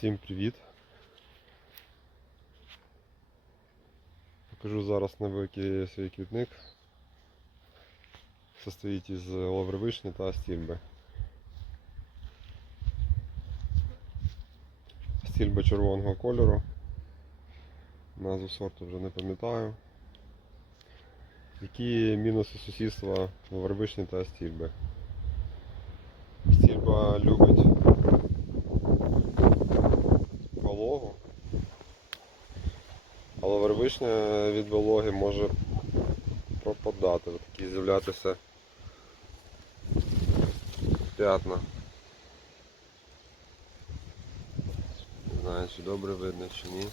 Всім привіт! Покажу зараз невеликий свій квітник. Состоїть із лаври вишні та стільби. Стільба червоного кольору. Назву сорту вже не пам'ятаю. Які мінуси сусідства лаври вишні та стільби? Стільба любить вологу. Але вербичня від вологи може пропадати, такі з'являтися п'ятна. Не знаю, чи добре видно, чи ні.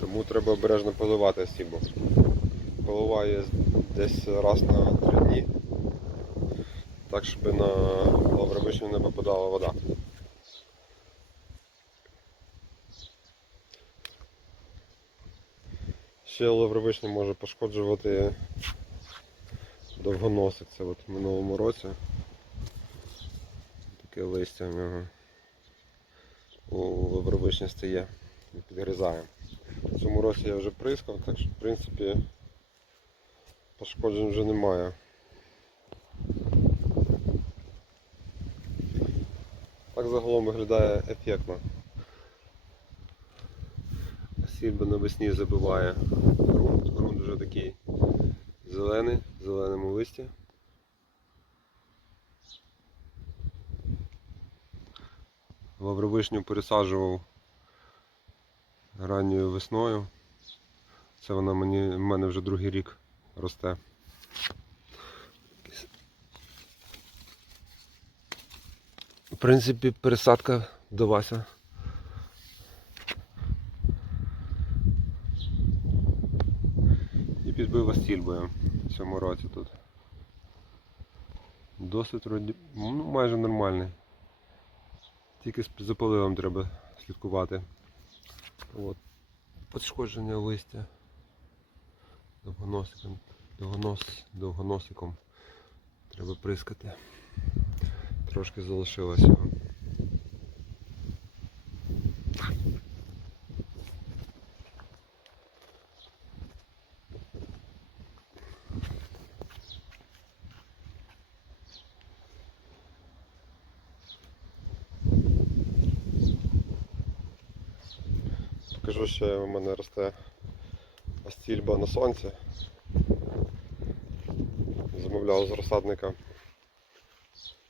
Тому треба обережно поливати стібу. Поливає десь раз на три дні. Так, щоб на лавровишню не попадала вода. Ще лавровишня може пошкоджувати довгоносик. Це от в минулому році. Таке листя в нього у лавровишні стає і підгризає. В цьому році я вже прискав, так що в принципі пошкоджень вже немає. Так загалом виглядає ефектно. Сільба навесні забиває ґрунт. Ґрунт вже такий зелений, в зеленому листі. Лавровишню пересаджував ранньою весною. Це вона мені, в мене вже другий рік росте. В принципі, пересадка вдалася. І підбила стільбою в цьому році тут. Досить ну, майже нормальний. Тільки з запаливом треба слідкувати. От. Пошкодження листя довгоносиком, довгонос, довгоносиком треба прискати. Трошки залишилось Покажу, що у мене росте астільба на сонці. Замовляв з розсадника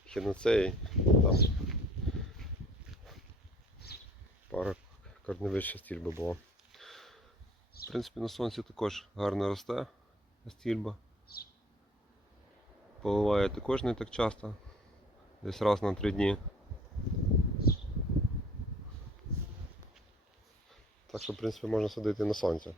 хіноцеї. Там пара корневища стільба була. В принципі, на сонці також гарно росте стільба. Поливає також не так часто, десь раз на три дні. Так що, в принципі, можна садити на сонці.